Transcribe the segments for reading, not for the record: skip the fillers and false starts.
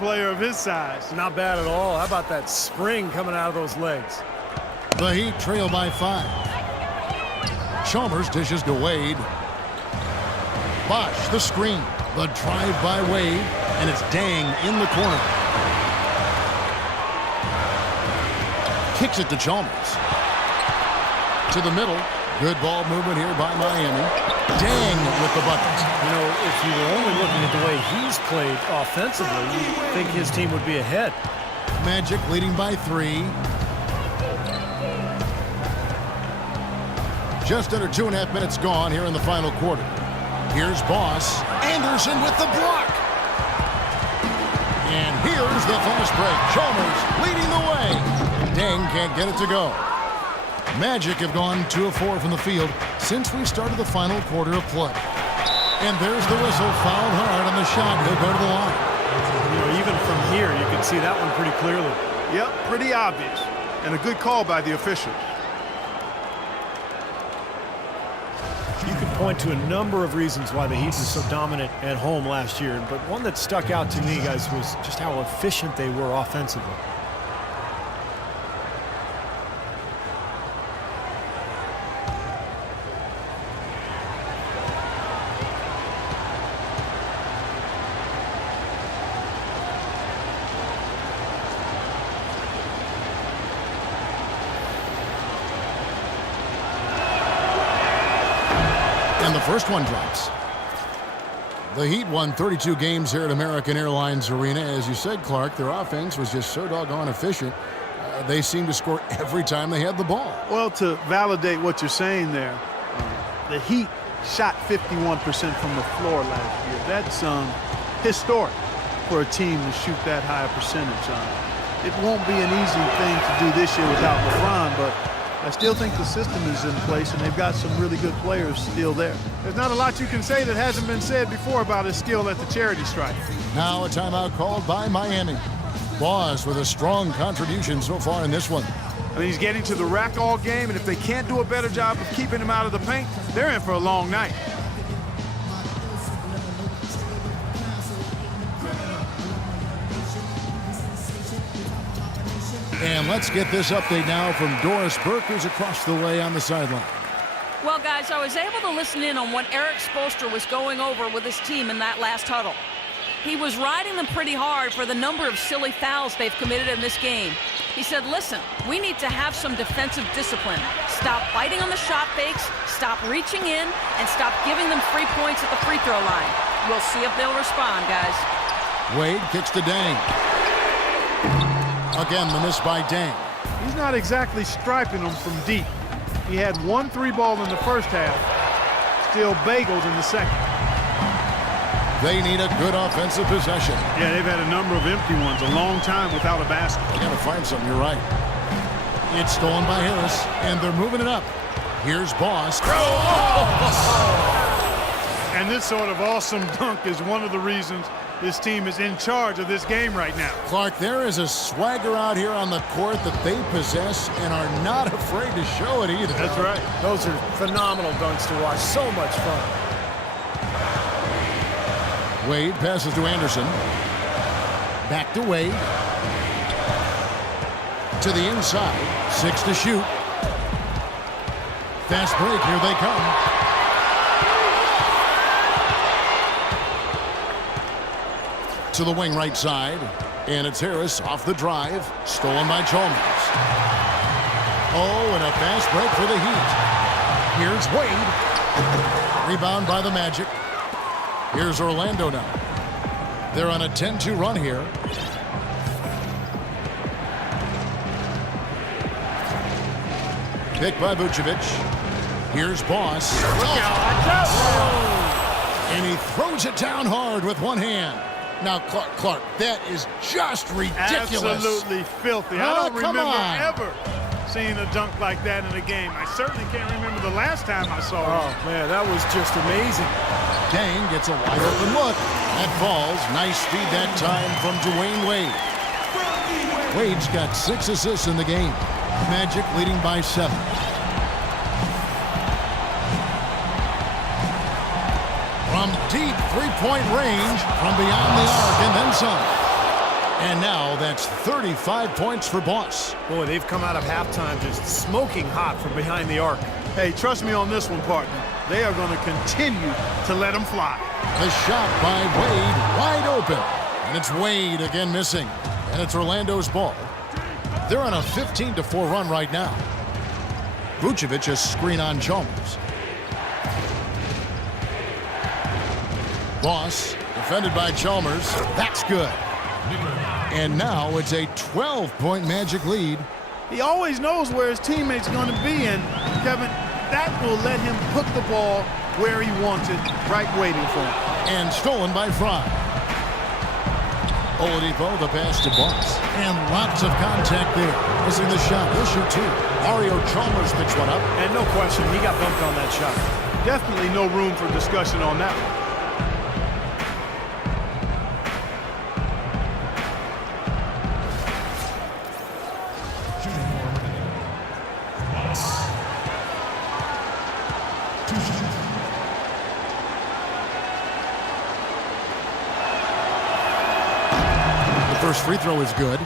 player of his size. Not bad at all. How about that spring coming out of those legs? The Heat trail by 5. Chalmers dishes to Wade. Bosch, the screen. The drive by Wade, and it's Dang in the corner. Kicks it to Chalmers. To the middle. Good ball movement here by Miami. Dang with the bucket. You know, if you were only looking at the way he's played offensively, you'd think his team would be ahead. Magic leading by 3. Just under 2.5 minutes gone here in the final quarter. Here's Boss. Anderson with the block. And here's the fast break. Chalmers leading the way. Dang can't get it to go. Magic have gone 2 of 4 from the field since we started the final quarter of play. And there's the whistle, fouled hard on the shot. He'll go to the line. You know, even from here, you can see that one pretty clearly. Yep, pretty obvious. And a good call by the officials. You could point to a number of reasons why the Heat was so dominant at home last year, but one that stuck out to me, guys, was just how efficient they were offensively. And the first one drops. The Heat won 32 games here at American Airlines Arena. As you said, Clark, their offense was just so doggone efficient. They seemed to score every time they had the ball. Well, to validate what you're saying there, the Heat shot 51% from the floor last year. That's historic for a team to shoot that high a percentage. It won't be an easy thing to do this year without LeBron, but I still think the system is in place, and they've got some really good players still there. There's not a lot you can say that hasn't been said before about his skill at the charity stripe. Now a timeout called by Miami. Boss with a strong contribution so far in this one. I mean, he's getting to the rack all game, and if they can't do a better job of keeping him out of the paint, they're in for a long night. And let's get this update now from Doris Burke, who's across the way on the sideline. Well, guys, I was able to listen in on what Eric Spoelstra was going over with his team in that last huddle. He was riding them pretty hard for the number of silly fouls they've committed in this game. He said, listen, we need to have some defensive discipline. Stop biting on the shot fakes, stop reaching in, and stop giving them free points at the free throw line. We'll see if they'll respond, guys. Wade kicks to Dang. Again, the miss by Dang. He's not exactly striping them from deep. He had 1 3-ball in the first half, still bagels in the second. They need a good offensive possession. Yeah, they've had a number of empty ones, a long time without a basket. They got to find something, you're right. It's stolen by Harris, and they're moving it up. Here's Boss. And this sort of awesome dunk is one of the reasons this team is in charge of this game right now. Clark, there is a swagger out here on the court that they possess and are not afraid to show it either. That's right. Those are phenomenal dunks to watch. So much fun. Wade passes to Anderson. Back to Wade. To the inside. 6 to shoot. Fast break. Here they come. To the wing right side. And it's Harris off the drive. Stolen by Chalmers. Oh, and a fast break for the Heat. Here's Wade. Rebound by the Magic. Here's Orlando now. They're on a 10-2 run here. Pick by Vucevic. Here's Boss. And he throws it down hard with one hand. Now, Clark, that is just ridiculous. Absolutely filthy. Oh, I don't come remember on. ever seeing a dunk like that in a game. I certainly can't remember the last time I saw it. Oh, man, that was just amazing. Dang gets a wide open look. That falls. Nice speed that time from Dwayne Wade. Wade's got 6 assists in the game. Magic leading by 7. From deep three-point range, from beyond the arc, and then some. And now that's 35 points for Boss. Boy, they've come out of halftime just smoking hot from behind the arc. Hey, trust me on this one, partner. They are going to continue to let them fly. The shot by Wade, wide open. And it's Wade again missing. And it's Orlando's ball. They're on a 15-4 run right now. Vucevic a screen on Chalmers. Boss, defended by Chalmers. That's good. And now it's a 12-point Magic lead. He always knows where his teammates are going to be, and Kevin, that will let him put the ball where he wants it, right waiting for him. And stolen by Fry. Oladipo, the pass to Boss. And lots of contact there. Missing the shot. He'll shoot two. Mario Chalmers picks one up. And no question, he got bumped on that shot. Definitely no room for discussion on that one. First free throw is good.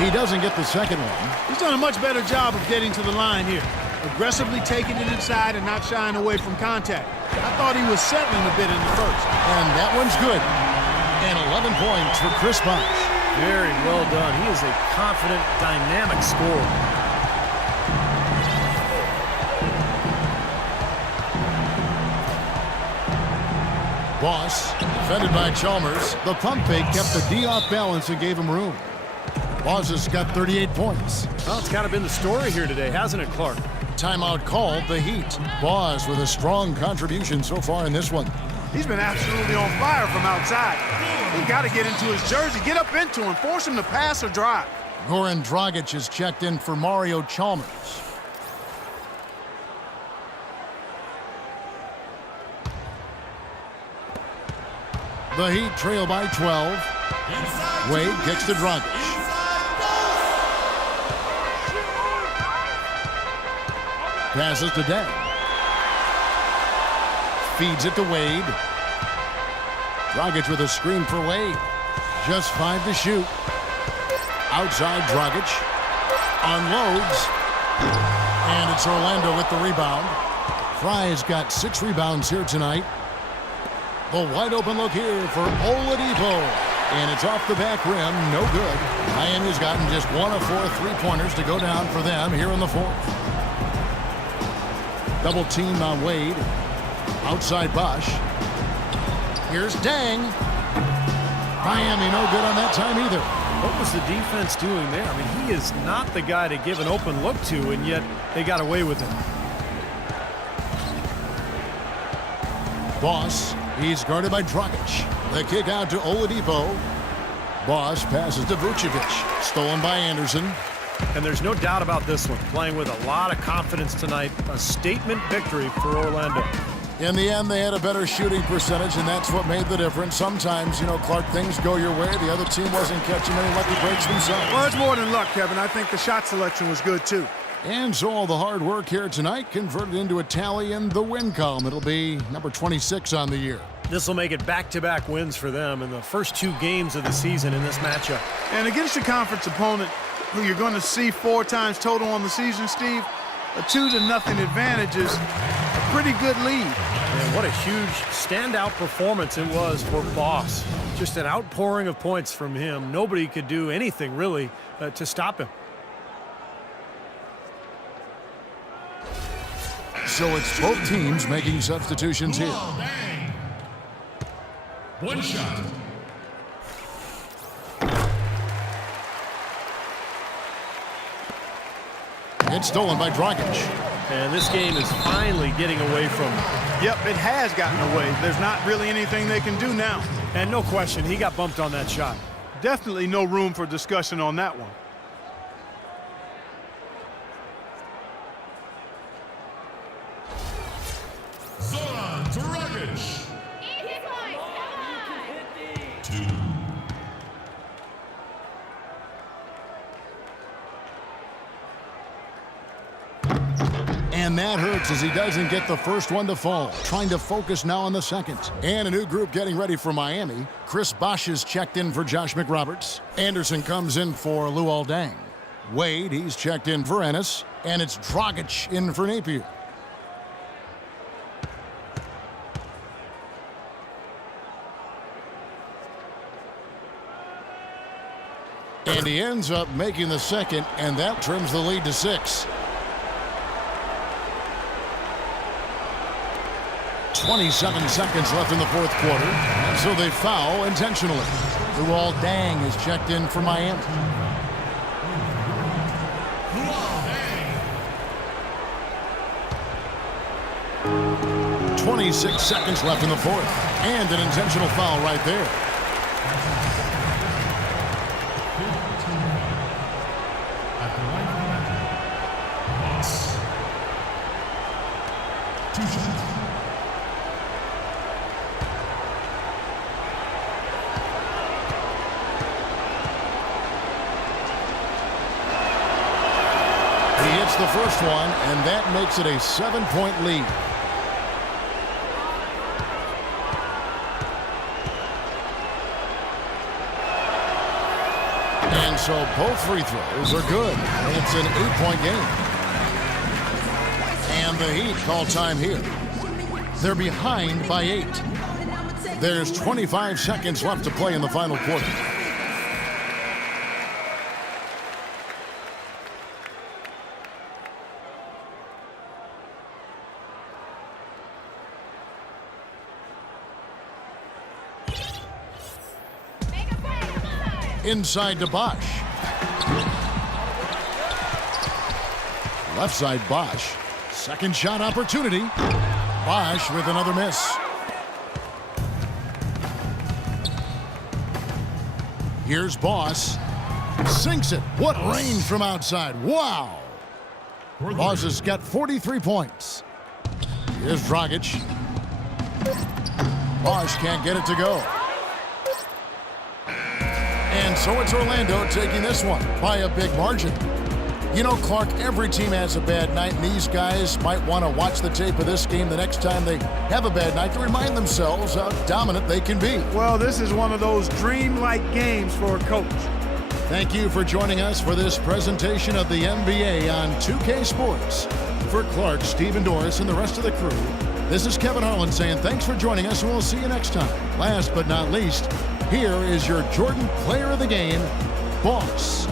He doesn't get the second one. He's done a much better job of getting to the line here. Aggressively taking it inside and not shying away from contact. I thought he was settling a bit in the first. And that one's good. And 11 points for Chris Bosh. Very well done. He is a confident, dynamic scorer. Boss, defended by Chalmers. The pump fake kept the D off balance and gave him room. Boss has got 38 points. Well, it's kind of been the story here today, hasn't it, Clark? Timeout called, the Heat. Boss with a strong contribution so far in this one. He's been absolutely on fire from outside. You've got to get into his jersey, get up into him, force him to pass or drive. Goran Dragic is checked in for Mario Chalmers. The Heat trail by 12. Wade kicks to Dragic. Passes to Deng. Feeds it to Wade. Dragic with a screen for Wade. Just 5 to shoot. Outside Dragic. Unloads. And it's Orlando with the rebound. Fry's got 6 rebounds here tonight. The wide open look here for Oladipo. And it's off the back rim. No good. Miami's gotten just 1 of 4 three-pointers to go down for them here in the fourth. Double team on Wade. Outside Bosh. Here's Deng. Miami no good on that time either. What was the defense doing there? I mean, he is not the guy to give an open look to, and yet they got away with it. Boss, he's guarded by Dragic. The kick out to Oladipo. Boss passes to Vucevic. Stolen by Anderson. And there's no doubt about this one. Playing with a lot of confidence tonight. A statement victory for Orlando. In the end, they had a better shooting percentage, and that's what made the difference. Sometimes, you know, Clark, things go your way. The other team wasn't catching any lucky breaks themselves. Well, it's more than luck, Kevin. I think the shot selection was good, too. And so all the hard work here tonight converted into a tally in the win column. It'll be number 26 on the year. This will make it back-to-back wins for them in the first 2 games of the season in this matchup. And against your conference opponent, who you're going to see 4 times total on the season, Steve, a 2-0 advantage is a pretty good lead. And what a huge standout performance it was for Boss. Just an outpouring of points from him. Nobody could do anything, really, to stop him. So it's both teams making substitutions here. One shot. It's stolen by Dragic. And this game is finally getting away from him. Yep, it has gotten away. There's not really anything they can do now. And no question, he got bumped on that shot. Definitely no room for discussion on that one. Zoran Dragic. 2. And that hurts as he doesn't get the first one to fall. Trying to focus now on the second. And a new group getting ready for Miami. Chris Bosh is checked in for Josh McRoberts. Anderson comes in for Luol Deng. Wade, he's checked in for Ennis. And it's Dragic in for Napier. And he ends up making the second, and that trims the lead to 6. 27 seconds left in the fourth quarter, and so they foul intentionally. Luol Deng is checked in for Miami. 26 seconds left in the fourth, and an intentional foul right there. At the line, Boss. 2 shots. He hits the first one, and that makes it a 7-point lead. And so both free throws are good. And it's an 8-point game. And the Heat call time here. They're behind by 8. There's 25 seconds left to play in the final quarter. Inside to Bosh. Left side Bosh. Second shot opportunity. Bosh with another miss. Here's Boss. Sinks it. What range from outside. Wow. Boss has got 43 points. Here's Dragic. Bosh can't get it to go. And so it's Orlando taking this one by a big margin. You know, Clark, every team has a bad night, and these guys might want to watch the tape of this game the next time they have a bad night to remind themselves how dominant they can be. Well, this is one of those dreamlike games for a coach. Thank you for joining us for this presentation of the NBA on 2K Sports. For Clark, Stephen Doris, and the rest of the crew, this is Kevin Harlan saying thanks for joining us, and we'll see you next time. Last but not least, here is your Jordan Player of the Game, Boss.